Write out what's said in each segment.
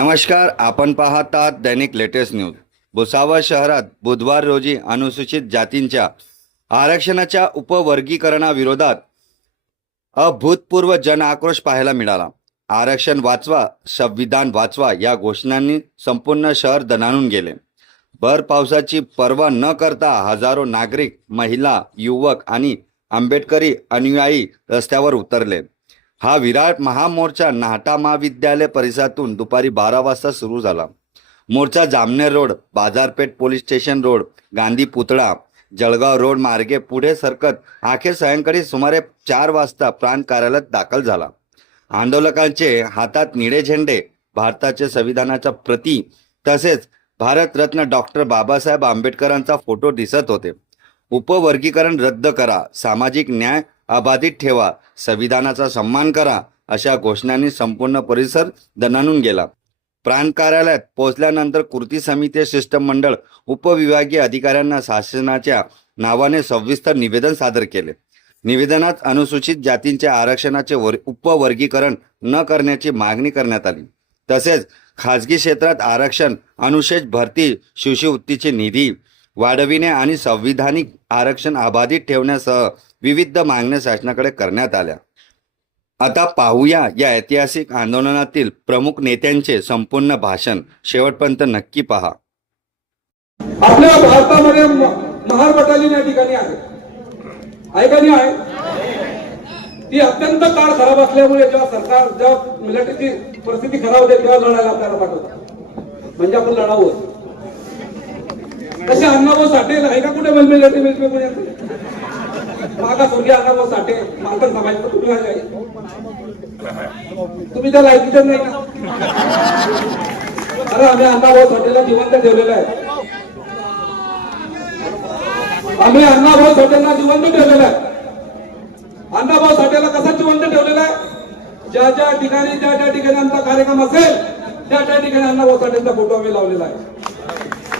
नमस्कार, आपण पाहत आहात दैनिक लेटेस्ट न्यूज। भुसावळ शहरात बुधवार रोजी अनुसूचित जातींच्या आरक्षणाच्या उपवर्गीकरणाविरोधात अभूतपूर्व जन आक्रोश पाहायला मिळाला। आरक्षण वाचवा, संविधान वाचवा या घोषणांनी संपूर्ण शहर दणाणून गेले। भर पावसाची पर्वा न करता हजारो नागरिक, महिला, युवक आणि आंबेडकरी अनुयायी रस्त्यावर उतरले। हा विराट महामोर्चा नाहटा महाविद्यालय परिसरातून दुपारी 12 वाजता सुरू झाला। मोर्चा जामनेर रोड, बाजारपेठ पोलीस स्टेशन रोड, गांधी पुतळा, जळगाव रोड मार्गे पुढे सरकत अखेर सायंकाळी सुमारे 4 वाजता प्रांत कार्यालयात दाखल झाला। आंदोलकांचे हातात निळे झेंडे, भारताच्या संविधानाच्या प्रती तसेच भारतरत्न डॉक्टर बाबासाहेब आंबेडकरांचा फोटो दिसत होते। उपवर्गीकरण रद्द करा, सामाजिक न्याय अबाधित ठेवा, संविधानाचा सन्मान करा अशा घोषणांनी संपूर्ण परिसर दणाणून गेला। प्रांत कार्यालयात पोहोचल्यानंतर कृती समिती शिष्टमंडळ उपविभागीय अधिकाऱ्यांना शासनाच्या नावाने सविस्तर निवेदन सादर केले। निवेदनात अनुसूचित जातींच्या आरक्षणाचे उपवर्गीकरण न करण्याची मागणी करण्यात आली। तसेच खासगी क्षेत्रात आरक्षण, अनुशेष भरती, शिष्यवृत्तीचे निधी वाढविणे आणि संविधानिक आरक्षण अबाधित ठेवण्यासह विविध मागण्या शासनाकडे करण्यात आल्या। आता पाहूया या ऐतिहासिक आंदोलनातील प्रमुख नेत्यांचे संपूर्ण भाषण। शेवटपर्यंत नक्की पहा। आपल्या भारतामध्ये महार बटालियन या ठिकाणी आहे का नाही आहे? ती अत्यंत काळ खराब असल्यामुळे जेव्हा मिलिटरीची परिस्थिती खराब होते तेव्हा लढायला आपल्याला पाठवतात, म्हणजे आपण लढावं। तसे अण्णाभाऊ साठे आहे का कुठे मिलिटरी मागासवर्गीय अण्णाभाऊ साठे मालकन समाज तुम्ही आहे? तुम्ही त्या लायकीचं नाही ना? अरे आम्ही अण्णाभाऊ साठेला जिवंत ठेवलेलं आहे। आम्ही अण्णाभाऊ साठेंना जिवंत ठेवलेलं आहे। अण्णाभाऊ साठेला कसा जिवंत ठेवलेला आहे? ज्या ज्या ठिकाणी आमचा कार्यक्रम असेल त्या ठिकाणी अण्णाभाऊ साठेंचा फोटो आम्ही लावलेला आहे।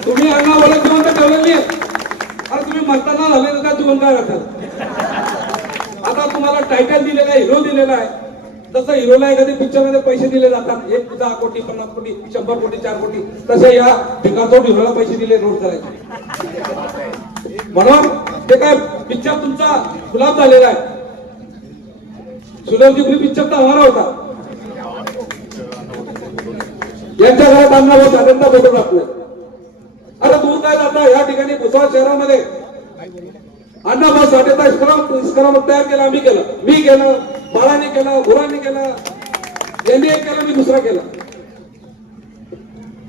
तुम्ही अण्णाभाऊला जिवंत ठेवलेली आहे। अरे तुम्ही म्हणताना झाले का जिवंत काय राहतात? आता तुम्हाला टायटल दिलेला आहे, हिरो दिलेला आहे। जसं हिरोला एखाद्या पिक्चर मध्ये पैसे दिले जातात, 10 कोटी, 50 कोटी, 100 कोटी, 4 कोटी, तसे या पिकाचो हिरोला पैसे दिले रोड करायचे। म्हणून ते काय पिक्चर तुमचा गुलाब झालेला आहे। सुलभजी पिक्चर तर हमारा होता। यांच्या घरात अण्णाभाऊ साठेंचा फोटो टाकले। अरे दूर काय जाता, या ठिकाणी भुसावळ शहरामध्ये अण्णाभाऊ साठेचा इस्क्रम तयार केला, मी केलं, बाळाने केलं, गुरांनी केलं, यांनी एक केलं, मी दुसरा केला।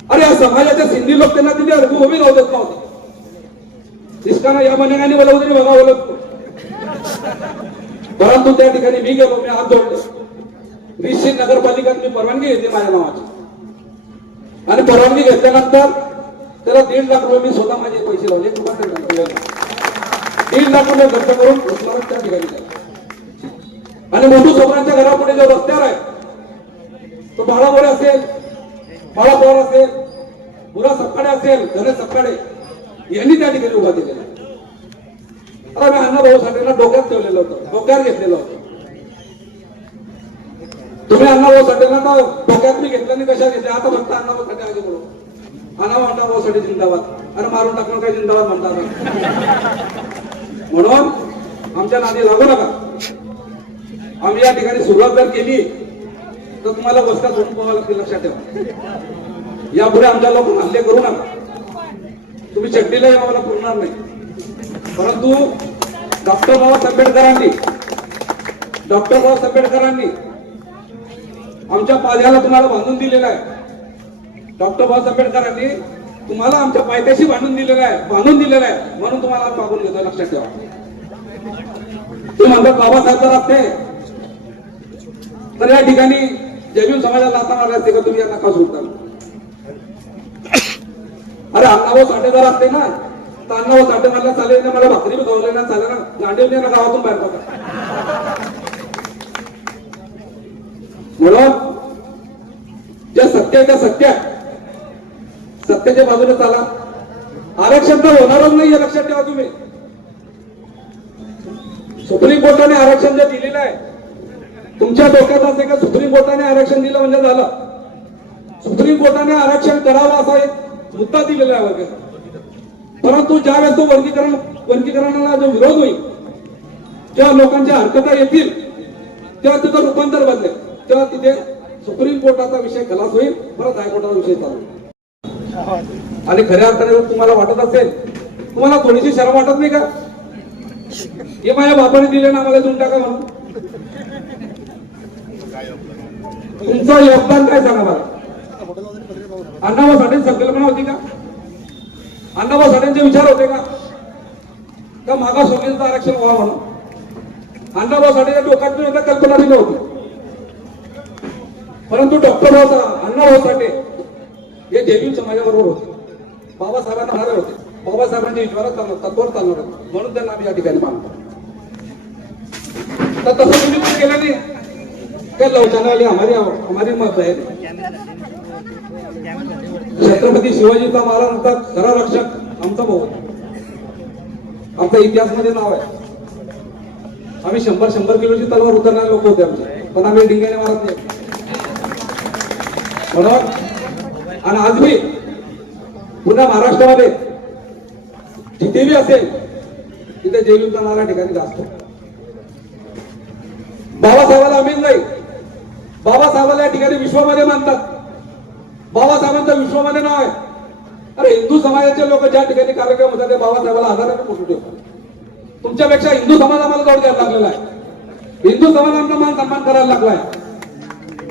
अरे या समाजाच्या सिंधी लोक त्यांना तिथे अनुभवी राहू देत नव्हते। इसकाना या मनेगाने मला तरी बघा बोलत, परंतु त्या ठिकाणी मी गेलो, मी हात जोडले। निश्चित नगरपालिकेत मी परवानगी घेतली माझ्या नावाची, आणि परवानगी घेतल्यानंतर त्याला 1.5 लाख रुपये मी स्वतः माझे पैसे लावले। 1.5 लाख रुपये खर्च करून त्या ठिकाणी आणि मोठू सोबरांच्या घरापुढे जो रस्त्यावर आहे तो बाळाबोरे असेल, बाळा पवार असेल, बुरा सपकाडे असेल, गणेश सपकाडे यांनी त्या ठिकाणी उभा केलेला। अरे मी अण्णाभाऊ साठेंना डोक्यात ठेवलेलं होतं, डोक्यावर घेतलेलं होतं। तुम्ही अण्णाभाऊ साठेंना तर डोक्यात मी घेतलं नाही, कशा घेतल्या? आता म्हणता अण्णाभाऊ साठे आगे बोलू, अण्णाभाऊ साठे जिंदाबाद। अरे मारून टाकून काय जिंदाबाद म्हणतात? म्हणून आमच्या नादी लागू नका। आम्ही या ठिकाणी सुरुवात जर केली तर तुम्हाला गोष्ट सोडून पोहावं लागते, लक्षात ठेवा। यापुढे आमच्या लोक हल्ले करू नका। तुम्ही चड्डीला आम्हाला पुरणार नाही, परंतु डॉक्टर बाबासाहेब आंबेडकरांनी आमच्या पायाला तुम्हाला बांधून दिलेला आहे। डॉक्टर बाबासाहेब आंबेडकरांनी तुम्हाला आमच्या पायथ्याशी बांधून दिलेला आहे, म्हणून तुम्हाला मागून घेतो, लक्षात ठेवा। तुम्ही म्हणतात बाबासाहेब जर असते तर या ठिकाणी जयभीम समाजाला नाता मारला असते का तुम्ही यांना का सोडता? अरे अण्णाभाऊ साठे जर असते ना तर अण्णाभाऊ साठे मला चालेल ना, मला भाकरी बी खावले ना, चालेल ना, गांडीवली ना, गावातून बाहेर पडा। म्हणून जे सत्य आहे त्या सत्याच्या बाजूने चाला। आरक्षण तर होणारच नाही, लक्षात ठेवा तुम्ही। सुप्रीम कोर्टाने आरक्षण जे दिलेलं आहे, तुमच्या डोक्यात असे का सुप्रीम कोर्टाने आरक्षण दिलं म्हणजे झालं? सुप्रीम कोर्टाने आरक्षण करावं असा एक मुद्दा दिलेला आहे वर्गात. परंतु ज्यावेळेस तो वर्गीकरणाला जो विरोध होईल, जेव्हा लोकांच्या हरकता येतील, तेव्हा तिथं रूपांतर बदलेल, तेव्हा तिथे सुप्रीम कोर्टाचा विषय खलास होईल, परत हायकोर्टाचा विषय चालू. आणि खऱ्या अर्थाने जर तुम्हाला वाटत असेल, तुम्हाला थोडीशी शरम वाटत नाही का? हे माझ्या बापाने दिले ना, मला देऊन टाका म्हणून. तुमचं योगदान काय सांगा मला? अण्णाभाऊ साठे संकल्पना होती का? अण्णाभाऊ साठेंचे विचार होते का मागासवर्गीयांचं आरक्षण व्हावं म्हणून? अण्णाभाऊ साठेच्या डोक्यात पण होत्या, कल्पना दिली होती. परंतु डॉक्टर अण्णाभाऊ साठे हे जैविक समाजाबरोबर होते, बाबासाहेबांना मारले होते, बाबासाहेबांच्या विचारात चालणार, तत्वावर चालणार होते, म्हणून त्यांना आम्ही या ठिकाणी मानतो. तर तसं तुम्ही पण केलं नाही काय? लवचनावाली हमारी मत आहे. छत्रपती शिवाजीचा महाराजांचा खरा रक्षक आमचा भाऊ, आमचा इतिहासमध्ये नाव आहे. आम्ही 100 किलोची तलवार उतरणारे लोक होते आमचे, पण आम्ही डिंग्याने मारत नाही म्हणून. आणि आज मी पुन्हा महाराष्ट्रामध्ये जिथेही असेल तिथे जैविक नारा ठिकाणी असतो. बाबासाहेबाला आम्ही नाही, बाबासाहेबाला या ठिकाणी विश्वामध्ये मानतात. बाबासाहेबांचं विश्वामध्ये नाव आहे. अरे हिंदू समाजाचे लोक ज्या ठिकाणी कार्यक्रम होतात ते बाबासाहेबाला आधाराने पोचू ठेवतात. तुमच्यापेक्षा हिंदू समाज आम्हाला जवळ द्यायला लागलेला आहे. हिंदू समाजांचा मान सन्मान करायला लागलाय.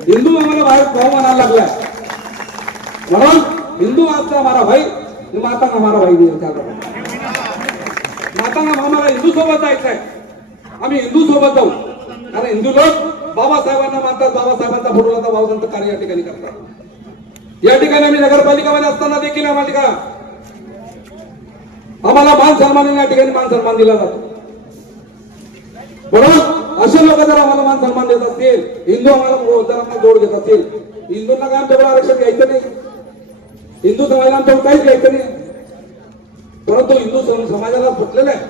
हिंदू आम्हाला बाहेर भाऊ म्हणायला लागलाय. म्हणून हिंदू आपका हमारा भाई, माता का हमारा भाई नहीं. माता का आम्हाला हिंदू सोबत जायचं आहे. आम्ही हिंदू सोबत जाऊ, कारण हिंदू लोक बाबासाहेबांना मानतात, बाबासाहेबांचा फोटोला भावजांचं कार्य या ठिकाणी करतात. या ठिकाणी आम्ही नगरपालिकामध्ये असताना देखील आम्हाला मान सन्मान या ठिकाणी मान सन्मान दिला जातो. बरोबर, असे लोक जर आम्हाला मान सन्मान देत असतील, हिंदू आम्हाला जोड घेत असतील, हिंदूंना काय आमच्याकडे आरक्षण घ्यायचं नाही, हिंदू समाजाला आमच्याकडे काहीच घ्यायचं नाही. परंतु हिंदू समाजाला फुटलेलं आहे,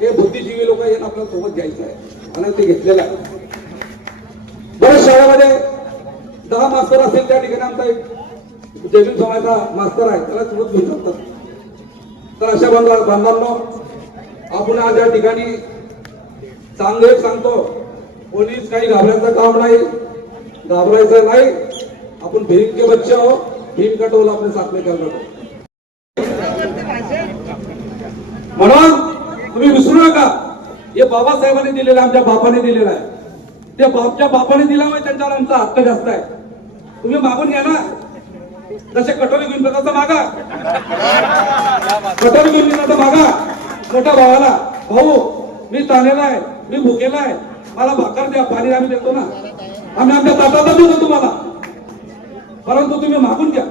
हे बुद्धिजीवी लोक यांना आपल्या सोबत घ्यायचं आहे आणि ते घेतलेलं आहे. बऱ्याच शाळेमध्ये 10 मास्तर असतील, त्या ठिकाणी आमचा एक जैविक समाजाचा मास्तर आहे, त्याला सोबत घेऊन जातात. तर अशा बांधवांनो, आपण आज या ठिकाणी चांगले सांगतो, पोलीस काही घाबरायचं काम नाही, घाबरायचं नाही. आपण भीम के बच्चे हो, भीम का टोल आपले साथ में करणार. म्हणून तुम्ही विसरू नका, हे बाबासाहेबांनी दिलेलं, आमच्या बापाने दिलेलं आहे. ते बापच्या बापाने दिल्यामुळे त्यांच्यावर आमचा हक्क जास्त आहे. तुम्ही मागून घ्या ना, जसे कटोरी घेऊन तसं मागा, कटोरी घेऊन तसं मागा. मोठ्या भावाला, भाऊ मी ताणलेला आहे, मी भुकेला आहे, मला भाकर द्या, पाणी आम्ही देतो ना, आम्ही आमच्या ताटातच देतो तुम्हाला. परंतु तुम्ही मागून घ्या.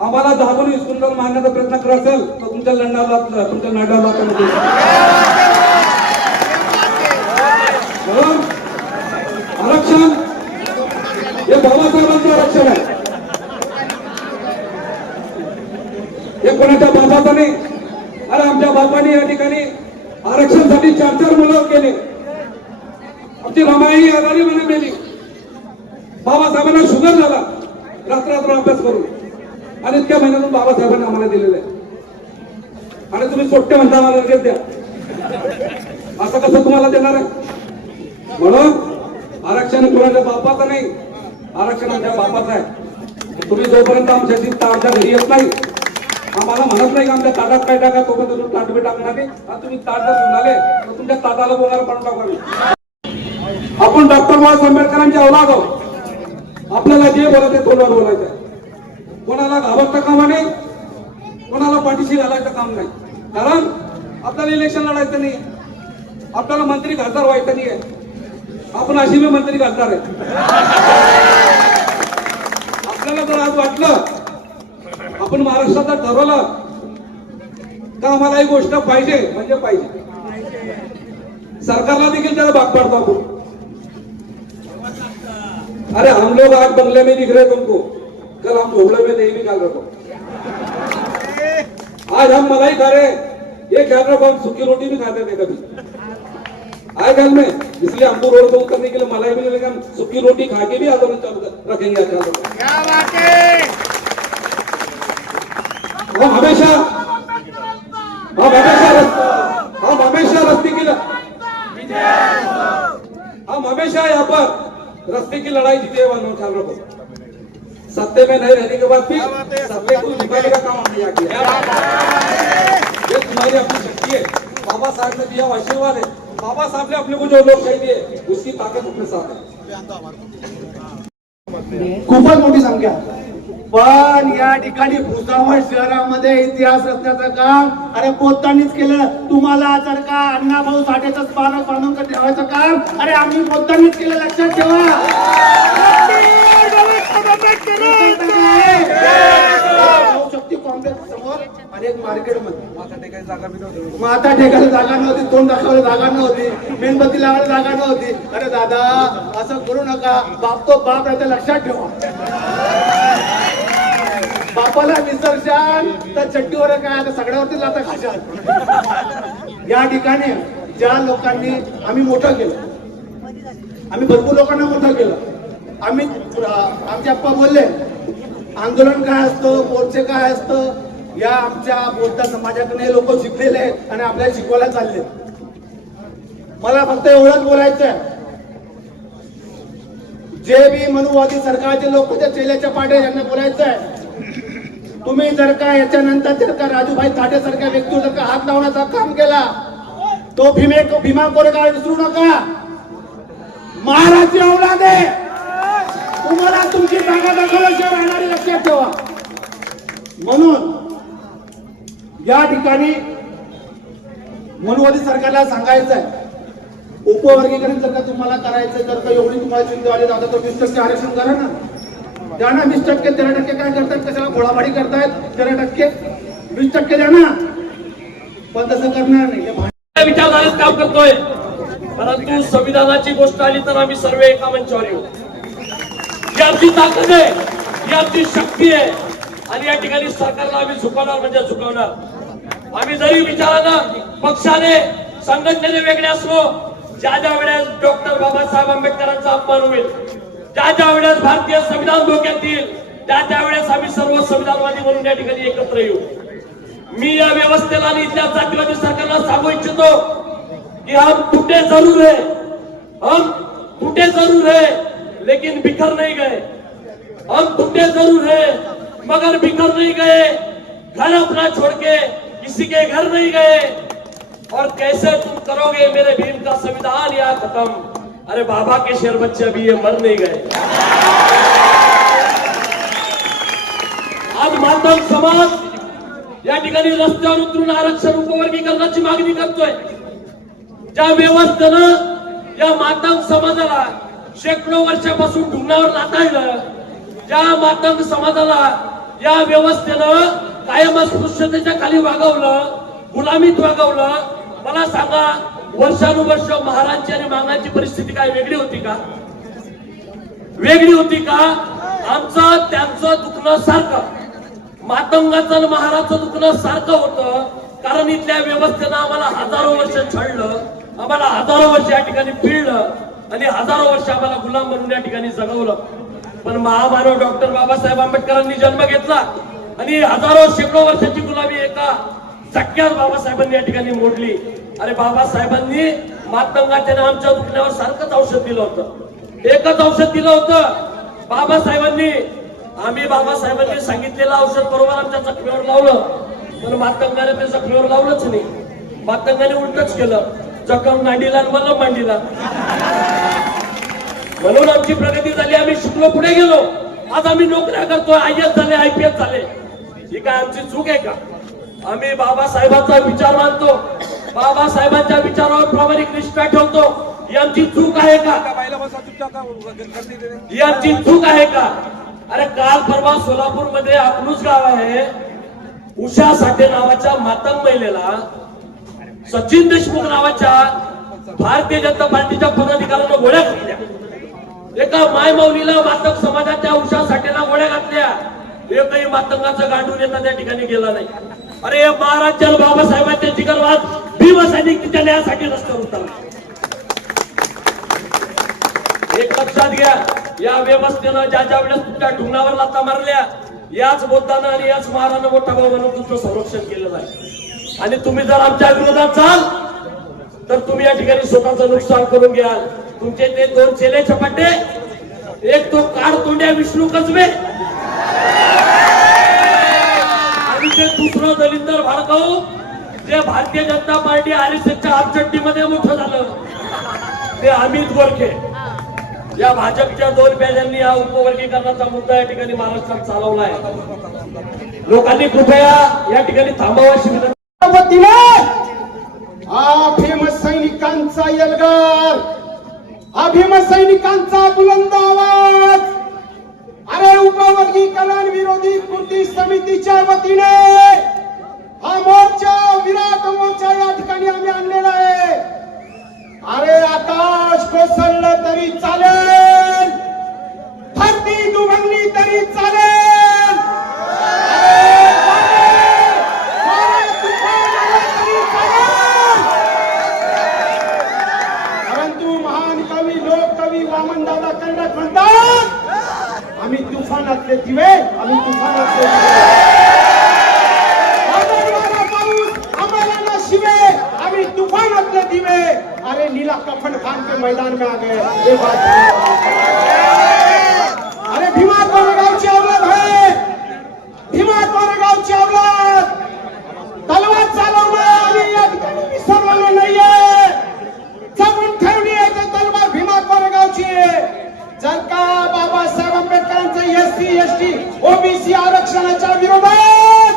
आम्हाला दाबून विसरून जर मागण्याचा प्रयत्न करत असेल तर तुमच्या लढण्याला, तुमच्या नाट्याला आरक्षण हे बाबासाहेबांचं आरक्षण आहे, हे कोणाच्या बापाचं नाही. अरे आमच्या बापाने या ठिकाणी आरक्षणासाठी 4 मुलं केले. आमची रमाई आजारी म्हणून मेली. बाबासाहेबांना शुगर झाला, रात्र अभ्यास करून, आणि इतक्या महिन्यातून बाबासाहेबांनी आम्हाला दिलेलं आहे. आणि तुम्ही सोट्टे म्हणता आम्हाला लगेच द्या, असं कसं तुम्हाला देणार आहे? म्हणून आरक्षण कोणाच्या बापाचं नाही, आरक्षण आमच्या बापाचं आहे. तुम्ही जोपर्यंत आमच्याशी ताटच्या घरी येत नाही, आम्हाला म्हणत नाही की आमच्या ताटात काय टाका, तोपर्यंत तुम्ही ताट बी टाकणार नाही. आणि तुम्ही ताट जर घेऊन आले तर तुमच्या ताटाला बोलायला पाडून टाकावी. आपण डॉक्टर बाबासाहेब आंबेडकरांचे औलाद आहोत. आपल्याला जे बोलायचं तोंडावर बोलायचं आहे. कोणाला घाबरता कामा नाही, कोणाला पाठीशी घालायचं काम नाही. कारण आपल्याला इलेक्शन लढायचं नाही, आपल्याला मंत्री खासदार व्हायचं नाही आहे. आपण अशी मी मंत्री खासदार आहे. आपल्याला जर आज वाटलं, आपण महाराष्ट्रात ठरवलं का आम्हाला ही गोष्ट पाहिजे म्हणजे पाहिजे, सरकारला देखील त्याला भाग पाडतो आपण. अरे हम लोग आज बंगले में दिख रहे तुमको, कल हम झोपड़े में नहीं निकाल रहे. आज हम मलाई खा रहे, ये ख्याल रखो हम सूखी रोटी भी खाते थे कभी. आए घर में, इसलिए हमको रोड पे उतरने के लिए मलाई भी मिलेगा, हम सूखी रोटी खा के भी आंदोलन चालू रखेंगे। क्या बात है। हम हमेशा रस्ते की हम हमेशा यहाँ पर रस्ते की लड़ाई जीते हुए मनोज ख्याल रखो। सत्ते में नहीं रहने के बाद भी सत्ते को निकालने का काम हमने यहाँ किया। ये तुम्हारी अपनी शक्ति है, बाबा साहब ने दिया आशीर्वाद है। बाबा साहब ने अपने को जो लोग चाहिए उसकी ताकत अपने साथ है। खूपच मोठी संख्या, पण या ठिकाणी भुसावळ शहरामध्ये इतिहास रचण्याचं काम अरे पोतांनीच केलं। तुम्हाला जर का अण्णाभाऊ साठेचं स्मारक बांधून ठेवायचं काम अरे आम्ही पोतांनीच केलं, लक्षात ठेवा। शक्ती कॉम्प्लेक्स समोर अनेक मार्केटमध्ये माथा टेकायला जागा नव्हती, तोंड दाखवायला जागा नव्हती, मेणबत्ती लावायला जागा नव्हती। अरे दादा असं करू नका, बाप तो बाप आहे ते लक्षात ठेवा। बापाला विसर्जन तर चट्टीवर काय आता सगळ्यावरती लाता खाशाल। या ठिकाणी ज्या लोकांनी आम्ही मोठं केलं, आम्ही भरपूर लोकांना मोठं केलं। आम्ही आमचे अप्पा बोलले आंदोलन काय असतं, मोर्चे काय असतं, या आमच्या बोलता समाजाकडे लोक शिकलेले आहेत आणि आपल्याला शिकवायला चालले। मला फक्त एवढंच बोलायचं आहे, जे बी मनुवादी सरकारचे लोक त्या चेल्याच्या पाठे यांना बोलायचं आहे, तुम्ही जर का याच्यानंतर जर का राजूभाई साठे सारख्या व्यक्तीवर जर का हात लावण्याचा काम केला तो भीमा कोरेगाव विसरू नका। महाराजची औलाद आहे, तुम्हाला तुमची जागा दाखवल्याशिवाय राहणारी, लक्षात ठेवा। म्हणून या ठिकाणी मनुवादी सरकारला सांगायचं आहे, उपवर्गीकरण जर का तुम्हाला करायचं, जर का एवढी तुम्हाला चिंता आली जाता तर 20% आरक्षण करा ना। द्या ना 20%, 13% काय करतायत, कशाला घोडाफाडी करतायत, 13%, 20% द्या ना, पण तसं करणार नाही। विचारधारेत काम करतोय, परंतु संविधानाची गोष्ट आली तर आम्ही सर्व एका मंचावर येऊ। ही आमची ताकद आहे, ही आमची शक्ती आहे आणि या ठिकाणी सरकारला आम्ही झुकवणार म्हणजे झुकवणार। आम्ही जरी विचारानं पक्षाने संघटनेने वेगळे असलो, ज्या ज्या वेळेस डॉक्टर बाबासाहेब आंबेडकरांचा अपमान होईल, ज्या ज्या वेळेस भारतीय संविधान धोक्यात येईल, त्या त्यावेळेस आम्ही सर्व संविधानवादी म्हणून या ठिकाणी एकत्र येऊ। मी या व्यवस्थेला आणि इथल्या जातीवादी सरकारला सांगू इच्छितो कि हम टूटे जरूर है, हम टूटे जरूर है लेकिन बिखर नहीं गए। हम टूटे जरूर है मगर बिखर नहीं गए, घर अपना छोड़ के किसी के घर नहीं गए। और कैसे तुम करोगे मेरे भीम का संविधान या खत्म, अरे बाबा के शेर बच्चे अभी ये मर नहीं गए। आज मातंग समाज या ठिकाणी रस्त्यावर उतरून आरक्षण उपवर्गीकरणाची मागणी करतोय। ज्या व्यवस्थेनं या मातंग समाजाला शेकडो वर्षापासून ढुंगणावर लाटाळलं, ज्या मातंग समाजाला या व्यवस्थेनं कायम अस्पृश्यतेच्या खाली वागवलं, गुलामीत वागवलं, मला सांगा वर्षानुवर्ष महारांची आणि मागांची परिस्थिती काय वेगळी होती का? वेगळी होती का? आमचं त्यांचं दुखणं सारखं, मातंगाचं आणि महाराजचं दुखणं सारखं होतं, कारण इथल्या व्यवस्थेनं आम्हाला हजारो वर्ष छळलं, आम्हाला हजारो वर्ष या ठिकाणी पिळलं आणि हजारो वर्ष आम्हाला गुलाम बनवून या ठिकाणी जगवलं। पण महामानव डॉक्टर बाबासाहेब आंबेडकरांनी जन्म घेतला आणि हजारो शेकडो वर्षाची गुलामी एका झटक्यात बाबासाहेबांनी या ठिकाणी मोडली। अरे बाबासाहेबांनी मातंगाच्या आमच्या दुखण्यावर सारखंच औषध दिलं होतं, एकच औषध दिलं होतं बाबासाहेबांनी। आम्ही बाबासाहेबांनी सांगितलेलं औषध बरोबर आमच्या जखमेवर लावलं, पण मातंगाने ते जखमेवर लावलंच नाही, मातंगाने उलटच केलं, जखम नांडीला आणि मलम मांडीला। म्हणून आमची प्रगती झाली, आम्ही शिकलो, पुढे गेलो, आज आम्ही नोकऱ्या करतोय, IAS झाले, IPS झाले। ही काय आमची चूक आहे का? आम्ही बाबासाहेबांचा विचार मानतो, बाबासाहेबांच्या विचारावर प्रामाणिक निष्ठा ठेवतो, ही आमची चूक आहे का? ही आमची चूक आहे का? अरे काल परवा सोलापूर मध्ये अकलूज गाव आहे, उषा साठे नावाच्या मातंग महिलेला सचिन देशमुख नावाच्या भारतीय जनता पार्टीच्या पदाधिकाऱ्यांना गोळ्या घातल्या। एका मायमाऊलीला मातंग समाजाच्या उषा साठेला गोळ्या घातल्या, एकही मातंगाचं गांडून येता त्या ठिकाणी गेला नाही। अरे महाराज बाबासाहेबांचे जिगरवाद भीम सैनिक तिच्या न्यायासाठी रस्त्यावर उतरला। लक्षात घ्या, या व्यवस्थेनं ज्या ज्या वेळेस तुमच्या ढुंगणावर लाथा मारल्या, याच बोलताना आणि याच मारानं मोठा भाऊ म्हणून तुमचं संरक्षण केलं जाईल. आणि तुम्ही जर आमच्या विरोधात चाल तर तुम्ही या ठिकाणी स्वतःचं नुकसान करून घ्याल. तुमचे ते 2 चेले चपाटे, एक तो काळ तोंड्या विष्णू कसबे आणि ते दुसरं दलिंदर भार्गव, जे भारतीय जनता पार्टी RSSच्या हातचड्डीमध्ये मोठं झालं, ते अमित गोरखे. या भाजपच्या 2 प्याद्यांनी हा उपवर्गीकरणाचा मुद्दा या ठिकाणी महाराष्ट्रात चालवलाय. लोकांनी कृपया या ठिकाणी थांबावाशी विनंती. हा फेमस सैनिकांचा एल्गार, हा फेमस सैनिकांचा बुलंद आवाज. अरे उपवर्गीकरण विरोधी कृती समितीच्या वतीने हा मोर्चा, विराट मोर्चा या ठिकाणी आम्ही आणलेला आहे. अरे आकाश कोसळलं तरी चालेल, धरती दुभंगली तरी चालेल, परंतु महान कवी, लोककवी वामनदादा कर्नाटक म्हणतात, आम्ही तुफानातले दिवे, आम्ही तुफानातले दिवे. आम्हाला ना शिवे, आम्ही तुफानातले दिवे. अरे नीला कफन खान के मैदान में आ गए. अरे भीमा कोरेगावची औलाद आहे, भीमा कोरेगावची औलाद. तलवार चालवणं आम्ही या ठिकाणी विसरलेलो नाहीये. जपून ठेवली आहे ते तलवार भीमा कोरेगावची आहे. जर का बाबासाहेब आंबेडकरांचं SC ST OBC आरक्षणाच्या विरोधात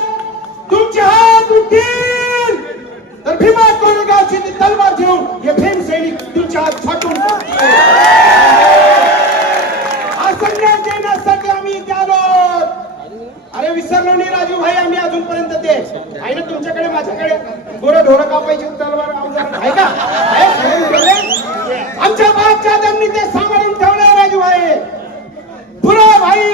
तुमचे हात उठतील तर भीमा कोरेगावची ती तलवार घेऊन हे भीम सैनिक तुमच्या हात फाटून टाकतील. हा संदेश देण्यासाठी आम्ही इथे आलो. अरे विसरलो नाही राजू भाई, आम्ही अजूनपर्यंत ते आहे ना तुमच्याकडे, माझ्याकडे गोरं ढोरं कापायची तलवार आहे का? आमच्या बापच्या त्यांनी ते सांभाळून ठेवलं राजू भाई. बुरा भाई,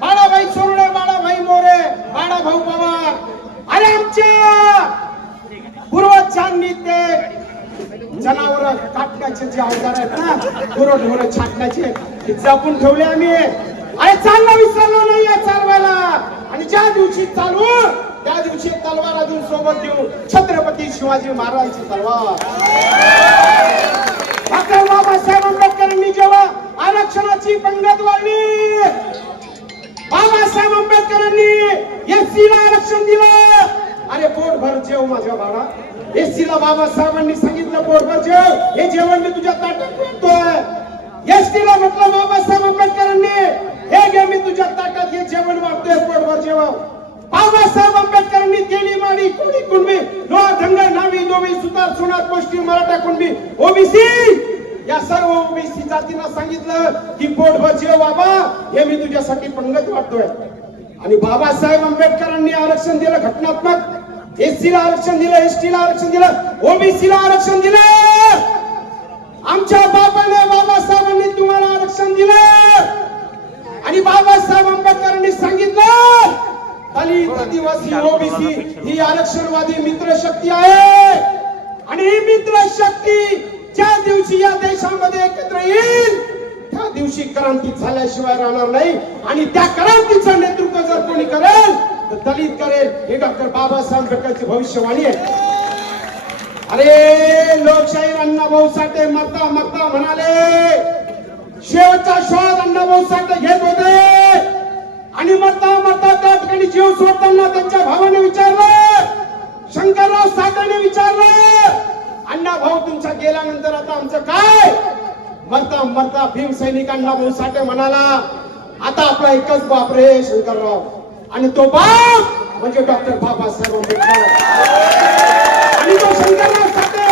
बाळाभाई सोरुडे, बाळाभाई मोरे, बाळाभाऊ पवार. अरे आमच्या पूर्वजांनी ते जनावर काटण्याचे जे अवजार आहेत ना, गुरं ढोरं छाटण्याचे, ते जपून ठेवले आम्ही. अरे चालणं विसरलो नाही या चालवायला. आणि ज्या दिवशी चालू त्या दिवशी तलवार अजून सोबत देऊ, छत्रपती शिवाजी महाराजांची तलवार. डॉक्टर बाबासाहेब आंबेडकरांनी जेव्हा आरक्षणाची पंगत वाढली, बाबासाहेब आंबेडकरांनी SC ला आरक्षण दिलं. अरे पोटभर जेव माझ्या बाळा. SC ला बाबासाहेबांनी सांगितलं पोटभर जेव, हे जेवण मी तुझ्या ताटात वाढतोय. ST ला म्हटलं बाबासाहेब आंबेडकरांनी, हे घे मी तुझ्या ताटात हे जेवण वाढतोय, पोटभर जेव. बाबासाहेब आंबेडकरांनी केली माडी, कोणी कुणबी, लोहा धंगर नावी दोबी सुतार सुनार पोष्टी मराठा कुणबी OBC या सर्व OBC जातींना सांगितलं की पोटभर जेव बाबा, हे मी तुझ्यासाठी पंगत वाटतोय. आणि बाबासाहेब आंबेडकरांनी आरक्षण दिलं घटनात्मक. SC ला आरक्षण दिलं, ST ला आरक्षण दिलं, OBC ला आरक्षण दिलं. आमच्या बाबाने, बाबासाहेबांनी तुम्हाला आरक्षण दिलं. आणि बाबासाहेब आंबेडकरांनी सांगितलं दलित, आदिवासी, OBC ही आरक्षणवादी मित्र शक्ती आहे. आणि ही मित्र शक्ती ज्या दिवशी या देशामध्ये एकत्र येईल त्या दिवशी क्रांती झाल्याशिवाय राहणार नाही. आणि त्या क्रांतीचं नेतृत्व जर कोणी करेल तर दलित करेल, हे डॉक्टर बाबासाहेब आंबेडकरची भविष्यवाणी आहे. अरे लोकशाहीर अण्णाभाऊ साठे मरता मरता म्हणाले, शेवटचा श्वास अण्णाभाऊ साठे घेत होते. आणि मरता मरता त्या ठिकाणी जीव सोडताना त्यांच्या भावाने विचारलं, शंकरराव साठेने विचारलं, अण्णा भाऊ तुमच्या गेल्यानंतर आता आमचं काय? मरता मरता भीम सैनिक अण्णा भाऊ साठे म्हणाला, आता आपला एकच बाप रे शंकरराव. आणि तो बाप म्हणजे डॉक्टर बाबासाहेब आंबेडकर. आणि तो शंकरराव साठे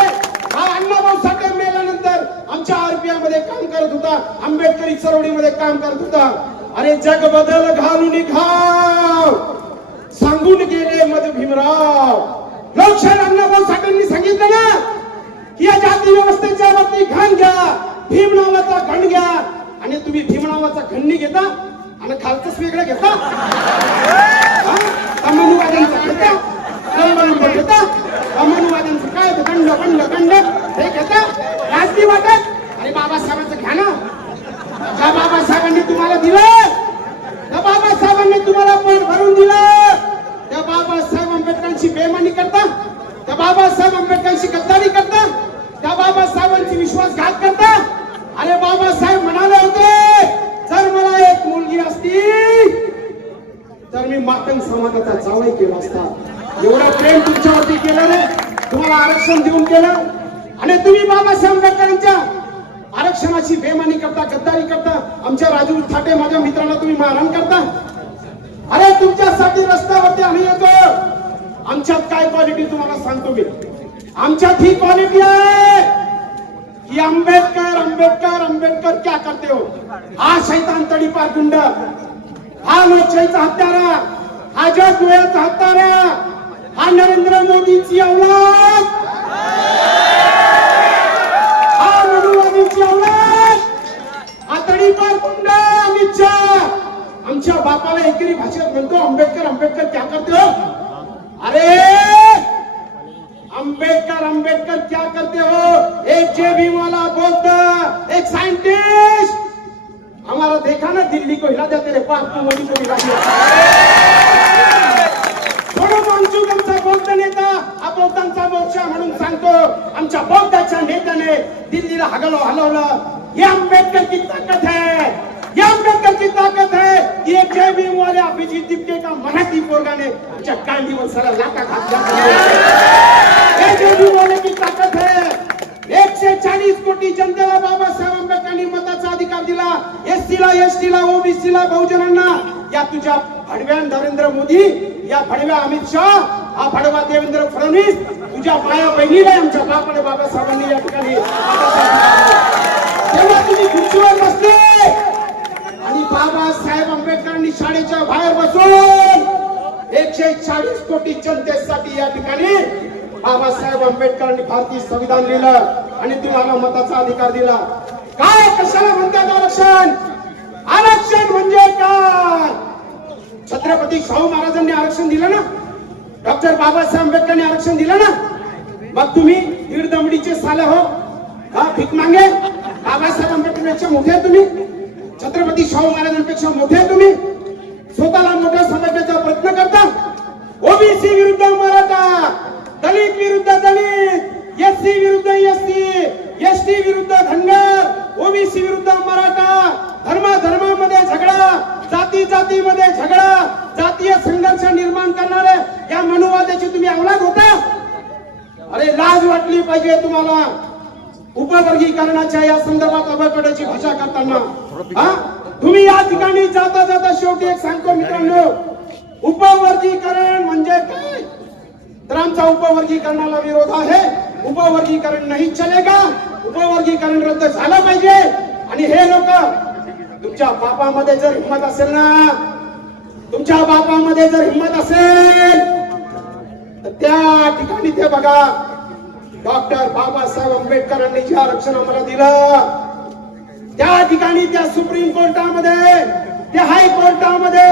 हा अण्णा भाऊ साठे मेल्यानंतर आमच्या RPI मध्ये काम करत होता, आंबेडकरी चळवळीमध्ये काम करत होता. अरे जग बदल घालून घाव सांगून गेले मध भीमराव. लोकशाहीर अण्णाभाऊ साठेंनी सांगितलं ना की या जाती व्यवस्थेच्या वरती घाण घ्या, भीम नावाचा घण घ्या. आणि तुम्ही भीम नावाचा घण्णी घेता आणि खालचंच वेगळं घेता. अमनुवाद्यांचं घेता, अमनुवाद्यांचं काय खंड खंड खंड हे घेता. राजनी वाटत अरे बाबासाहेबांचं घ्या ना. करता, त्या बाबासाहेब आंबेडकरांशी गद्दारी करता, त्या बाबासाहेबांची विश्वासघात करता. अरे बाबासाहेब म्हणाले होते, जर मला एक मुलगी असती तर मी मातंग समाजाचा जावई केला असता. एवढं प्रेम तुमच्यावरती केलं रे, तुम्हाला आरक्षण देऊन केलं. आणि तुम्ही बाबासाहेब आंबेडकरांच्या आरक्षणाची बेमानी करता, गद्दारी करता. आमच्या राजू ठाटे माझ्या मित्राला तुम्ही मारहाण करता. अरे तुमच्यासाठी रस्त्यावरती आम्ही येतो. आमच्यात काय क्वालिटी तुम्हाला सांगतो मी. आमच्यात ही क्वालिटी आहे की आंबेडकर आंबेडकर आंबेडकर क्या करते हो. हा शैतान तडीपार गुंड, हा लोकशाहीचा हत्यारा, हा जगभराचा हत्यारा, हा नरेंद्र मोदींची औलाद, हा मोदींची औलाद, हा तडीपार गुंड अमित शहा आमच्या बापाला एकेरी भाषेत म्हणतो आंबेडकर आंबेडकर क्या करते हो. अरे आंबेडकर आंबेडकर क्या करते हो. एक जेबी वाला बौद्ध, एक साइंटिस्ट, हमारा देखा ना दिल्ली को हिला देते रे बाप को मोदी को हिला दिया. थोडं मानचूक आमचा बौद्ध नेता, हा बौद्धांचा मोर्चा म्हणून सांगतो. आमच्या बौद्धाच्या नेत्याने दिल्लीला हलवलं. ये आंबेडकर की ताकद है, ये आंबेडकर की ताकद है. ये जय भीम वाले अभिजीत दिपके का मराठी पोरगाने आमच्या कांडीवर सरळ लाटा घातल्या. ये जय भीम वाले की ताकद है. 140 कोटी जनतेला बाबासाहेब आंबेडकरांनी मताचा अधिकार दिला. एससीला, एसटीला, ओबीसीला, बहुजनांना. या तुझ्या भडव्या नरेंद्र मोदी, या भडव्या अमित शहा, हा भडवा देवेंद्र फडणवीस, तुझ्या माया बहिणीला आमच्या बापाने बाबासाहेबांनी या ठिकाणी तेव्हा तुम्ही खुर्चीवर बसले आणि बाबासाहेब आंबेडकरांनी शाळेच्या बाहेर बसून 140 कोटी जनतेसाठी या ठिकाणी बाबासाहेब आंबेडकरांनी भारतीय संविधान लिहिलं आणि तुम्हाला मताचा अधिकार दिला. काय कशाला म्हणतात आरक्षण. आरक्षण म्हणजे काय. छत्रपती शाहू महाराजांनी आरक्षण दिलं ना, डॉक्टर बाबासाहेब आंबेडकरांनी आरक्षण दिलं ना. मग तुम्ही दीड दमडीचे साले हो, हा भीक मागे. बाबासाहेब आंबेडकरांपेक्षा मोठे आहे तुम्ही, छत्रपती शाहू महाराजांपेक्षा मोठे आहे तुम्ही. स्वतःला मोठा समजण्याचा प्रयत्न करता. ओबीसी विरुद्ध मराठा, दलित विरुद्ध दलित, एससी विरुद्ध एससी, एसटी विरुद्ध धनगर, ओबीसी विरुद्ध मराठा, धर्मामध्ये झगडा, जातीमध्ये झगडा, जातीय संघर्ष निर्माण करणारे या मनुवादाची तुम्ही अवलाद होता. अरे लाज वाटली पाहिजे तुम्हाला. उपवर्गीकरणाच्या या संदर्भात अवकडेची भाषा करताना तुम्ही या ठिकाणी जाता जाता शेवटी एक सांगतो मित्रांनो, उपवर्गीकरण म्हणजे काय. तर आमचा उपवर्गीकरणाला विरोध आहे. उपवर्गीकरण नाही चलेगा. उपवर्गीकरण रद्द झालं पाहिजे. आणि हे लोक तुमच्या बापामध्ये जर हिंमत असेल ना, तुमच्या बापामध्ये जर हिंमत असेल तर त्या ठिकाणी ते बघा. डॉक्टर बाबासाहेब आंबेडकरांनी जे आरक्षण आम्हाला दिलं, त्या ठिकाणी त्या सुप्रीम कोर्टामध्ये, त्या हायकोर्टामध्ये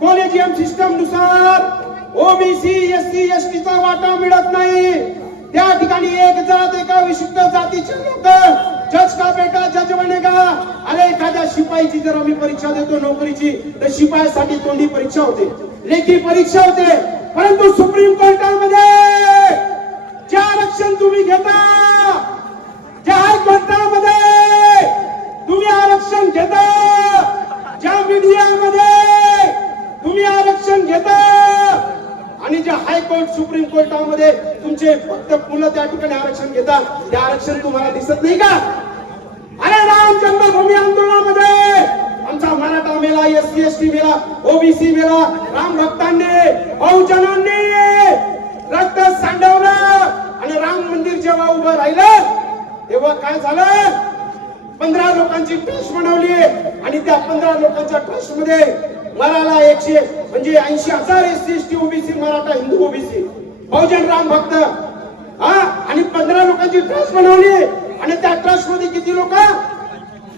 कॉलेजियम सिस्टम नुसार ओबीसी, एससी, एसटीचा वाटा मिळत नाही. त्या ठिकाणी एक जात, एका विशिष्ट जातीचे लोक जज का बेटा जज बनेगा. अरे एखाद्या शिपाईची जर आम्ही परीक्षा देतो नोकरीची, तर शिपाईसाठी तोंडी परीक्षा होते, लेखी परीक्षा होते. परंतु सुप्रीम कोर्टामध्ये जे आरक्षण तुम्ही घेता, ज्या हायकोर्टामध्ये तुम्ही आरक्षण घेता, ज्या मीडियामध्ये तुम्ही आरक्षण घेता, आणि ज्या हायकोर्ट सुप्रीम कोर्टामध्ये तुमचे फक्त मुलं त्या ठिकाणी आरक्षण घेता, ते आरक्षण तुम्हाला दिसत नाही का. अरे राम जन्मभूमी आंदोलनामध्ये आमचा मराठा मेला, एससी एसटी मेला, ओबीसी मेला. राम भक्तांनी, बहुजनांनी रक्त सांडवलं. आणि राम मंदिर जेव्हा उभं राहिलं तेव्हा काय झालं, 15 लोकांची ट्रस्ट बनवली. आणि त्या 15 लोकांच्या ट्रस्ट मध्ये मराला 100 म्हणजे 80,000 SC ST OBC, Maratha Hindu OBC, Bahujan Ram भक्त, आणि 15 लोकांची ट्रस्ट बनवली. आणि त्या ट्रस्ट मध्ये किती लोक,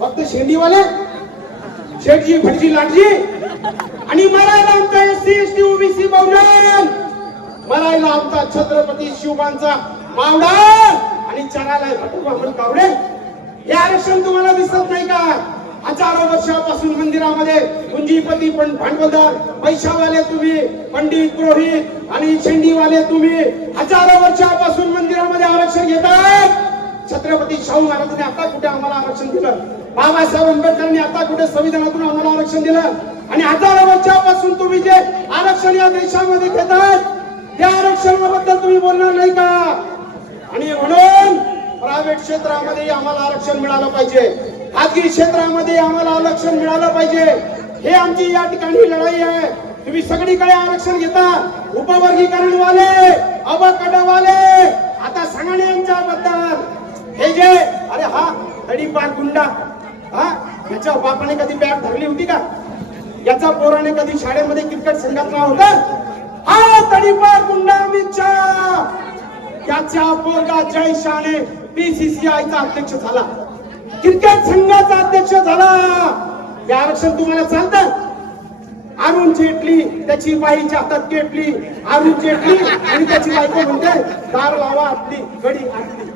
फक्त शेंडीवाले, शेठजी भटजी लाटजी. आणि मरायला आमचा एससी एसटी ओबीसी बहुजन, मरायला आमचा छत्रपती शिवबांचा मावडा, आणि चराला भटू ब्राह्मण कावडे. हे आरक्षण तुम्हाला दिसत नाही का. हजारो वर्षापासून मंदिरामध्ये पुंजीपती पण भांडवलदार, पैशावाले तुम्ही, पंडित पुरोहित आणि शेंडीवाले तुम्ही हजारो वर्षापासून मंदिरामध्ये आरक्षण घेतात. छत्रपती शाहू महाराजांनी आता कुठे आम्हाला आरक्षण दिलं? बाबासाहेब आंबेडकरांनी आता कुठे संविधानातून आम्हाला आरक्षण दिलं? आणि हजारो वर्षापासून तुम्ही जे आरक्षण या देशामध्ये घेतात त्या आरक्षणाबद्दल तुम्ही बोलणार नाही का? आणि म्हणून प्रायव्हेट क्षेत्रामध्ये आम्हाला आरक्षण मिळालं पाहिजे, खाजगी क्षेत्रामध्ये आम्हाला आरक्षण मिळालं पाहिजे. हे आमची या ठिकाणी लढाई आहे. तुम्ही सगळीकडे आरक्षण घेता, उपवर्गीकरणवाले, अबकडवाले, आता सांगणे यांच्याबद्दल हे जे अरे हा तडीपार गुंडा, हा याच्या बापाने कधी बॅट धरली होती का? याचा पोराने कधी शाळेमध्ये क्रिकेट संघात नाव होतं? हा तडीपार गुंडा अमित शहा, त्याच्या पोरगा जय शहाने बीसीसीआयचा अध्यक्ष झाला, क्रिकेट संघाचा अध्यक्ष झाला. हे आरक्षण तुम्हाला चालतं? अरुण जेटली त्याची बाईच्या हातात केटली, अरुण जेटली आणि त्याची बायको म्हणते दार लावा आपली गडी आपली.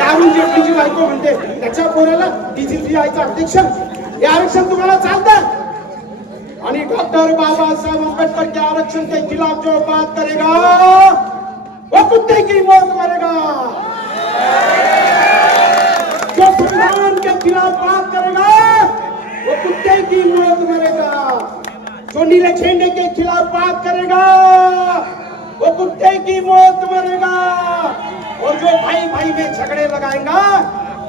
अरुण जेटलीची बायको म्हणते त्याच्या पोराला बीसीसीआयचा अध्यक्ष. हे आरक्षण तुम्हाला चालतं? आणि डॉक्टर बाबासाहेब आंबेडकर के आरक्षण के खिलाफ जो बात करेगा वो कुत्ते की मौत मरेगा. जो संविधान के खिलाफ बात करेगा वो कुत्ते की मौत मरेगा. जो नीले झंडे के खिलाफ बात करेगा वो कुत्ते की मौत मरेगा. और जो भाई भाई में झगड़े लगाएगा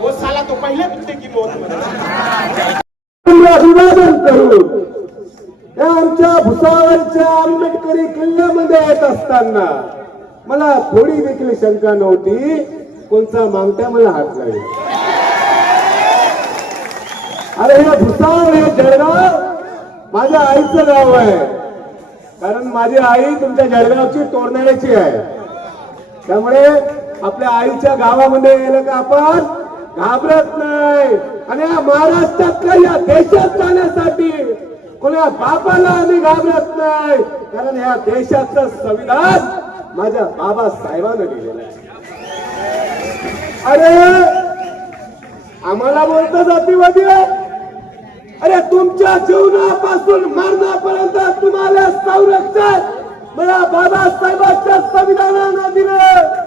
वो साला तो पहले कुत्ते की मौत मरेगा. अभिवादन करू या आमच्या भुसावळच्या आंबेडकरी किल्ल्यामध्ये येत असताना मला थोडी देखील शंका नव्हती कोणता मागता मला हात लागेल. अरे हे भुसावळ हे जळगाव माझ्या आईचं गाव आहे, कारण माझी आई तुमच्या जळगावची तोरणाऱ्याची आहे. त्यामुळे आपल्या आईच्या गावामध्ये गेलं का आपण घाबरत नाही. आणि या महाराष्ट्रातल्या या देशात जाण्यासाठी कोणा बापाला आम्ही घाबरत नाही, कारण या देशाचं संविधान माझ्या बाबासाहेबांनी दिलेलं आहे. अरे आम्हाला बोलतो जातीवादी आहे. अरे तुमच्या जीवनापासून मरणापर्यंत तुम्हाला संरक्षण मला बाबासाहेबांच्या संविधानानं दिलं.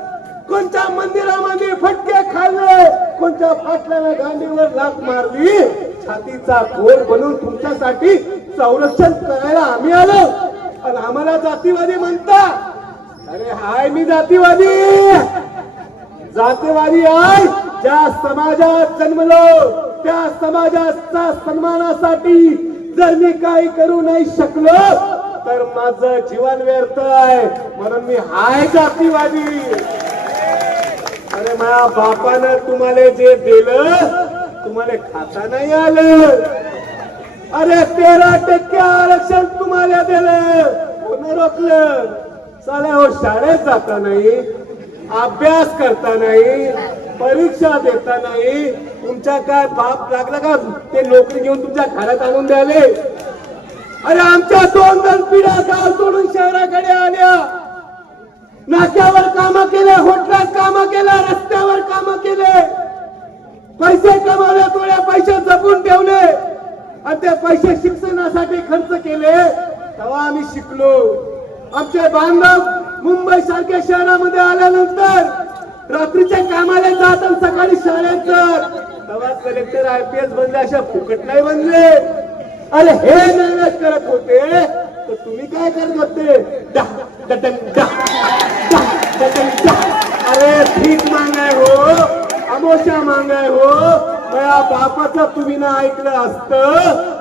कोणत्या मंदिरामध्ये फटके खाल्ले, कोणत्या फाटल्याने गांडीवर लाथ मारली, छातीचा घोर बनून तुमच्यासाठी संरक्षण करायला आम्ही आलो. आणि आम्हाला जातीवादी म्हणता? अरे हाय मी जातीवादी जातीवादी आहे. ज्या समाजात जन्मलो त्या समाजाचा सन्मानासाठी जर मी काही करू नाही शकलो तर माझं जीवन व्यर्थ आहे, म्हणून मी हाय जातीवादी. अरे माझ्या बापानं तुम्हाला जे दिलं तुम्हाला खाता नाही आलं. अरे 13% आरक्षण तुम्हाला दिलं, कोण रोखलं? साला हो शाळेत जाता नाही, अभ्यास करता नाही, परीक्षा देता नाही. तुमच्या काय बाप लागला का ते नोकरी घेऊन तुमच्या घरात आणून द्याले? अरे आमच्या 2 पिढ्या गाव सोडून शहराकडे आल्या, नाक्यावर काम केले, होटलात काम केलं, रस्त्यावर काम केले, पैसे कमावले, थोड्या पैसे जपून ठेवले आणि ते पैसे शिक्षणासाठी खर्च केले. तेव्हा आम्ही शिकलो. आमचे बांधव मुंबई सारख्या शहरामध्ये आल्यानंतर रात्रीच्या कामाला जात आणि सकाळी शाळेत जात. तेव्हा कलेक्टर IPS बनले, अशा फुकट नाही बनले. अरे हे मेहनत करत होते तर तुम्ही काय करत होते? अरे भीक मागाय हो, अमोशा मागाय हो. माझ्या बापाचं तुम्ही ना ऐकलं असतं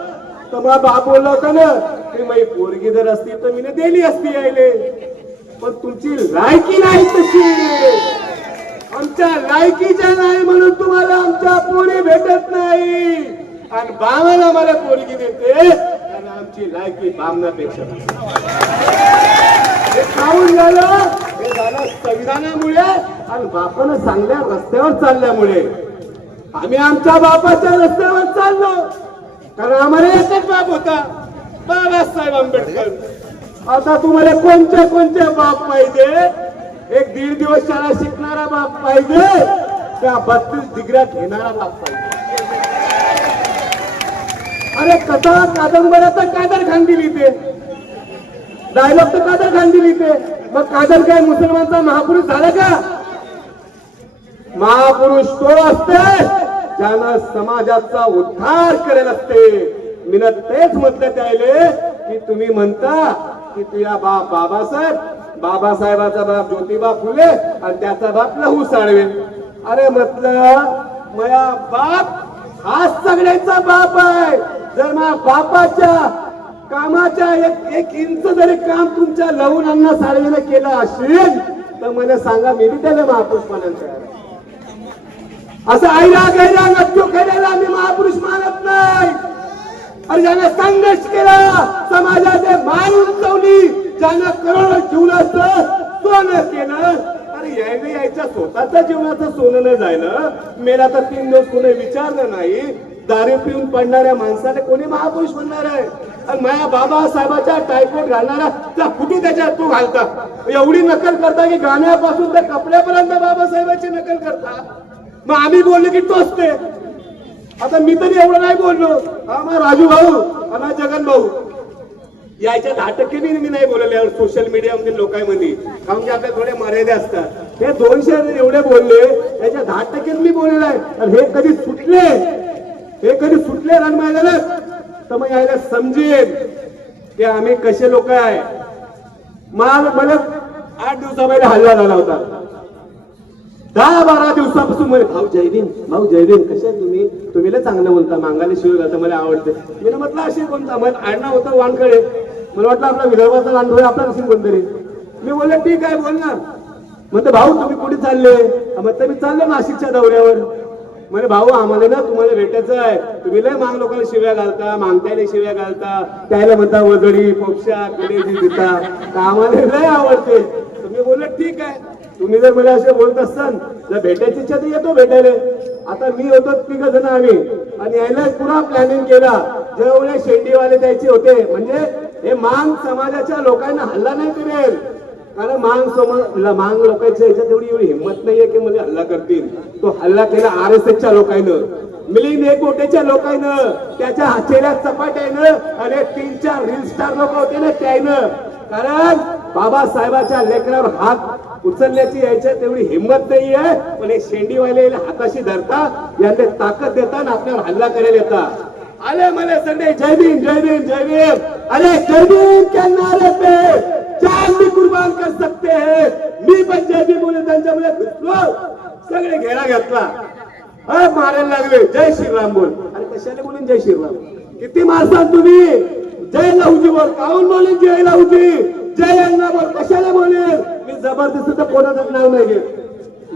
तर मग बाप बोलला होता ना की माझी पोरगी जर असती तर मी दिली असती यायले, पण तुमची लायकी नाही तशी. आमच्या लायकीच्या नाही म्हणून तुम्हाला आमच्या पोरी भेटत नाही आणि बामाला मला पोरगी देते आणि आमची लायकी बामनापेक्षा. हे खाऊन झालं, हे झालं संविधानामुळे आणि बापानं चांगल्या रस्त्यावर चालल्यामुळे. आम्ही आमच्या बापाच्या रस्त्यावर चाललो कारण आम्हाला एकच बाप होता, बाबासाहेब आंबेडकर. आता तुम्हाला कोणते कोणते बाप पाहिजे? 1-1.5 दिवस शाळा शिकणारा बाप पाहिजे का 32 डिग्र्या घेणारा बाप पाहिजे? अरे कथा कादंबऱ्या तर कादर खान दिली ते, डायलॉग तर कादर खान दिली ते, मग कादर काय मुसलमानचा महापुरुष झाला का? महापुरुष तो असते ज्यानं समाजाचा उद्धार करेल असते. मी तेच म्हटलं त्याले की तुम्ही म्हणता की तुझ्या बाप बाबासाहेबाचा बाप ज्योतिबा फुले आणि त्याचा बाप लहू साळवे. अरे म्हटलं माझा बाप हाच सगळ्यांचा बाप आहे. जर माझ्या बापाच्या कामाच्या एक इंच जरी काम तुमच्या लहून अण्णा साळवेने केलं असेल तर मला सांगा, मी बी त्याला महापुरुष मानायचं आहे. असं आईला गैरा नक्की केलेला आम्ही महापुरुष मानत नाही. अरे ज्याने संघर्ष केला, समाजाचे मान उंचवली, ज्यानं करोडो जीवनाचं सोनं केलं. अरे यायच्या स्वतःच्या जीवनाचं सोनं नाही जायला मेला तर 3 दिवस कोणी विचारलं नाही. दारू पिऊन पडणाऱ्या माणसाने कोणी महापुरुष म्हणणार आहे? आणि माझ्या बाबासाहेबाच्या टायकोट घालणारा त्या फुटू त्याच्या तू घालता. एवढी नकल करता की गाण्यापासून तर कपड्यापर्यंत बाबासाहेबाची नकल करता. मग आम्ही बोललो की तोच ते. आता मी तरी एवढं नाही बोललो, हा राजू भाऊ आणि जगन भाऊ याच्या 10% मी नाही बोलले सोशल मीडियामध्ये लोकांमध्ये, कारण की आपल्या थोडे मर्यादे असतात. हे 200 एवढे बोलले, याच्या 10% मी बोललेला आहे. आणि हे कधी सुटले रण मैदानात तर मग यायला समजेल की आम्ही कसे लोक आहे. मला 8 दिवसामध्ये हल्ला झाला होता. 10-12 दिवसापासून मला भाऊ जयभीम कसे आहे तुम्ही लय चांगलं बोलता, मांगाला शिव घालता, मला आवडते. मी म्हटलं असे कोणता, मला आडनाव होतं वानकडे, मला वाटलं आपला विदर्भाचा गांधोळ आपला नसेल कोणतरी. मी बोलले ठीक आहे बोल ना. म्हणते भाऊ तुम्ही कुठे चालले? म्हटलं मी चाललो नाशिकच्या दौऱ्यावर. म्हणजे भाऊ आम्हाला ना तुम्हाला भेटायचं आहे. तुम्ही लय मांग लोकांना शिव्या घालता, मागत्याला शिव्या घालता, त्याला म्हणता वजडी पोपशा कलेजी देता, आम्हाला लय आवडते. तुम्ही बोलले ठीक आहे, तुम्ही जर मला असे बोलत असताल जर भेटायची इच्छा तर येतो भेटायला. आता मी होतो 3 जण आम्ही आणि यायला पुरा प्लॅनिंग केला. जेवढे शेंडीवाले द्यायचे होते, म्हणजे हे मांग समाजाच्या लोकांना हल्ला नाही करेल, कारण मांग लोकांच्या याच्यात एवढी हिंमत नाहीये की मला हल्ला करतील. तो हल्ला केला RSSच्या लोकांनं, मिलिंद एकबोटेच्या लोकांनं, त्याच्या चेहऱ्यात चपाट्यानं आणि 3-4 रील स्टार लोक होते ना त्यानं. कारण बाबासाहेबाच्या लेकरावर हात उचलण्याची यायच्या तेवढी हिंमत नाहीये. पण हे शेंडीवाले हाताशी धरता, यांना ताकद देता आणि आपल्यावर हल्ला करायला येता. अरे मला संडे जय भीम. अरे जय भीम के नारे पे जान भी कुर्बान कर सकते हैं. मी पण जय भीम बोले त्यांच्यामुळे घुसलो, सगळे घेरा घेतला, मारायला लागले. जय श्रीराम बोल. अरे कशाला बोलून जय श्रीराम? किती मारसाल तुम्ही? जय लहूजी बोल. काहून बोलेन जय लहूजी? जय अण्णा बोल. कशाला बोलेल? मी जबरदस्ती तर कोणाचंच नाव नाही घेत.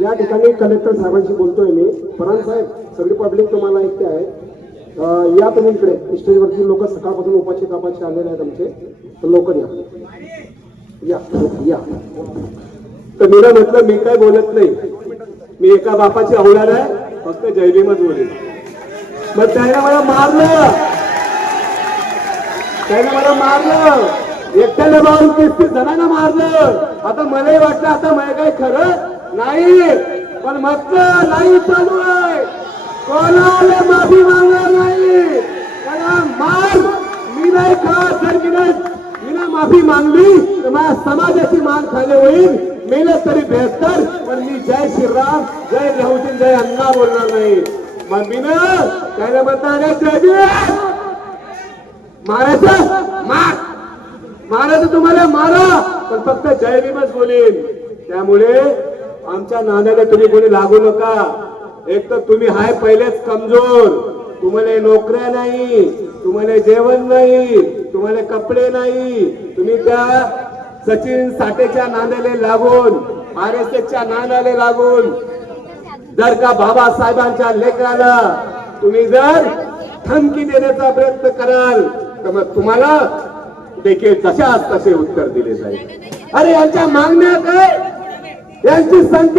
या ठिकाणी कलेक्टर साहेबांशी बोलतोय मी. परांज साहेब, सगळी पब्लिक तुम्हाला ऐकते आहे. या तुम्ही इकडे स्टेजवरती लोक सकाळपासून उपाशी तापाशी आलेले आहेत आमचे, तर लवकर या. तर मी म्हटलं मी काय बोलत नाही, मी एका बापाची अवलाद आहे, फक्त जयभीमच बोलेल. मग त्याने मला मारलं, एकट्याला मारून 33 जणांना मारलं. आता मलाही वाटलं आता मला काही खरं नाही, पण म्हटलं नाही चालू आहे, कोणाला माफी मागणार नाही. कारण मार मी नाही खात. जर की नाही मी ना माफी मागली तर माझ्या समाजाची मान खाली होईल. मेहनत तरी बेहतर, पण मी जय श्रीराम, जय लहूजी, जय अण्णा बोलणार नाही. मग मी ना त्याला म्हणता मारायचं तुम्हाला मारा, पण फक्त जय भीमच बोलेल. त्यामुळे आमच्या नांद्याला तुम्ही कोणी लागू नका. एक तर तुम्ही हाय पहिलेच कमजोर, तुम्हाला नोकऱ्या नाही, तुम्हाला जेवण नाही, तुम्हाला कपडे नाही. तुम्ही त्या सचिन साठेच्या नांद्याला लागून, RSSच्या नांद्याला लागून जर का बाबासाहेबांच्या लेकराला तुम्ही जर धमकी देण्याचा प्रयत्न कराल तर मग तुम्हाला देखील तशाच तसे उत्तर दिले जाईल. अरे यांच्या मागण्या काय, यांची संख्या